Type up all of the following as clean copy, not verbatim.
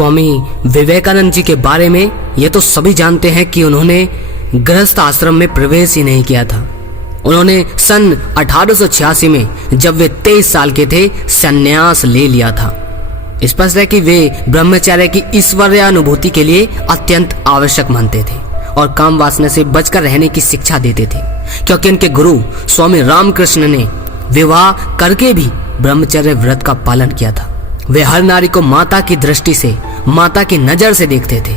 स्वामी विवेकानंद जी के बारे में ये तो सभी जानते हैं कि उन्होंने गृहस्थ आश्रम में प्रवेश ही नहीं किया था। उन्होंने सन 1886 में जब वे 23 साल के थे संन्यास ले लिया था। स्पष्ट है कि वे ब्रह्मचर्य की ईश्वरीयानुभूति के लिए अत्यंत आवश्यक मानते थे और काम वासना से बचकर रहने की शिक्षा देते थे, क्योंकि उनके गुरु स्वामी रामकृष्ण ने विवाह करके भी ब्रह्मचर्य व्रत का पालन किया था। वे हर नारी को माता की दृष्टि से, माता की नजर से देखते थे।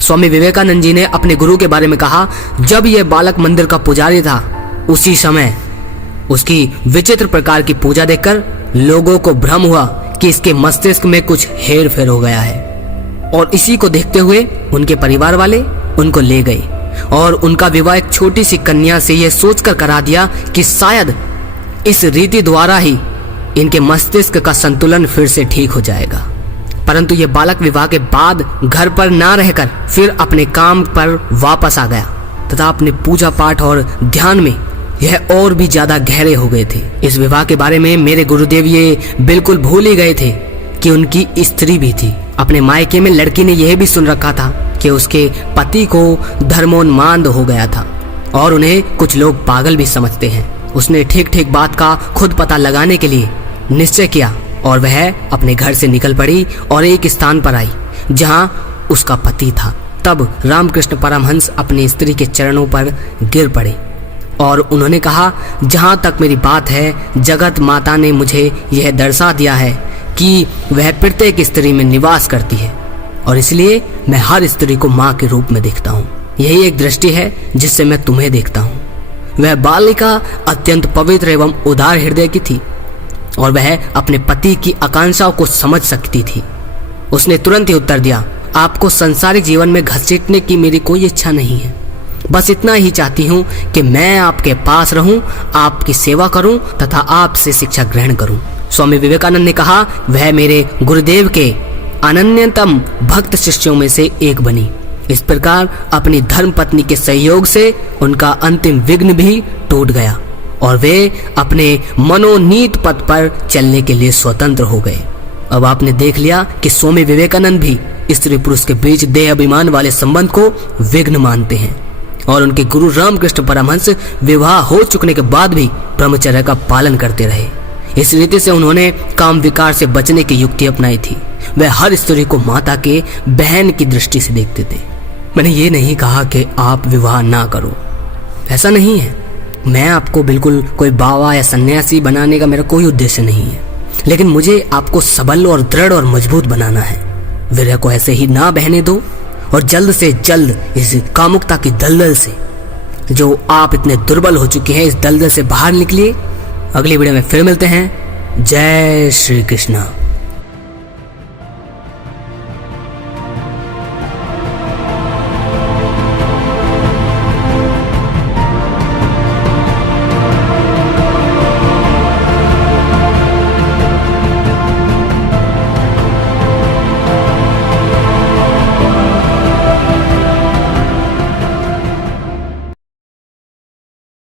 स्वामी विवेकानंद जी ने अपने गुरु के बारे में कहा, जब यह बालक मंदिर का पुजारी था उसी समय उसकी विचित्र प्रकार की पूजा देखकर लोगों को भ्रम हुआ कि इसके मस्तिष्क में कुछ हेर फेर हो गया है, और इसी को देखते हुए उनके परिवार वाले उनको ले गए और उनका विवाह एक छोटी सी कन्या से यह सोचकर करा दिया कि शायद इस रीति द्वारा ही इनके मस्तिष्क का संतुलन फिर से ठीक हो जाएगा। परंतु यह बालक विवाह के बाद घर पर ना रहकर फिर अपने काम पर वापस आ गया तथा अपने पूजा पाठ और ध्यान में यह और भी ज्यादा गहरे हो गए थे। इस विवाह के बारे में मेरे गुरुदेव ये बिल्कुल भूल ही गए थे कि उनकी स्त्री भी थी। अपने मायके में लड़की ने यह भी सुन रखा था कि उसके पति को धर्मोन्माद हो गया था और उन्हें कुछ लोग पागल भी समझते हैं। उसने ठीक ठीक बात का खुद पता लगाने के लिए निश्चय किया और वह अपने घर से निकल पड़ी और एक स्थान पर आई जहां उसका पति था। तब रामकृष्ण परमहंस अपनी स्त्री के चरणों पर गिर पड़े और उन्होंने कहा, जहां तक मेरी बात है, जगत माता ने मुझे यह दर्शा दिया है कि वह प्रत्येक स्त्री में निवास करती है और इसलिए मैं हर स्त्री को माँ के रूप में देखता हूँ। यही एक दृष्टि है जिससे मैं तुम्हें देखता हूँ। वह बालिका अत्यंत पवित्र एवं उदार हृदय की थी और वह अपने पति की आकांक्षाओं को समझ सकती थी। उसने तुरंत ही उत्तर दिया, आपको संसारिक जीवन में घसीटने की मेरी कोई इच्छा नहीं है। बस इतना ही चाहती हूँ कि मैं आपके पास रहूं, आपकी सेवा करूं तथा आपसे शिक्षा ग्रहण करूं। स्वामी विवेकानंद ने कहा, वह मेरे गुरुदेव के अनन्यतम भक्त शिष्यों में से एक बनी। इस प्रकार अपनी धर्म पत्नी के सहयोग से उनका अंतिम विघ्न भी टूट गया और वे अपने मनोनीत पथ पर चलने के लिए स्वतंत्र हो गए। अब आपने देख लिया कि स्वामी विवेकानंद भी स्त्री पुरुष के बीच देह अभिमान वाले संबंध को विघ्न मानते हैं और उनके गुरु रामकृष्ण परमहंस विवाह हो चुकने के बाद भी ब्रह्मचर्य का पालन करते रहे। इस रीति से उन्होंने काम विकार से बचने की युक्ति अपनाई थी। वह हर स्त्री को माता के बहन की दृष्टि से देखते थे। मैंने ये नहीं कहा कि आप विवाह ना करो, ऐसा नहीं है। मैं आपको बिल्कुल कोई बाबा या सन्यासी बनाने का मेरा कोई उद्देश्य नहीं है, लेकिन मुझे आपको सबल और दृढ़ और मजबूत बनाना है। वीर्य को ऐसे ही ना बहने दो और जल्द से जल्द इस कामुकता की दलदल से, जो आप इतने दुर्बल हो चुके हैं, इस दलदल से बाहर निकलिए। अगली वीडियो में फिर मिलते हैं। जय श्री कृष्णा।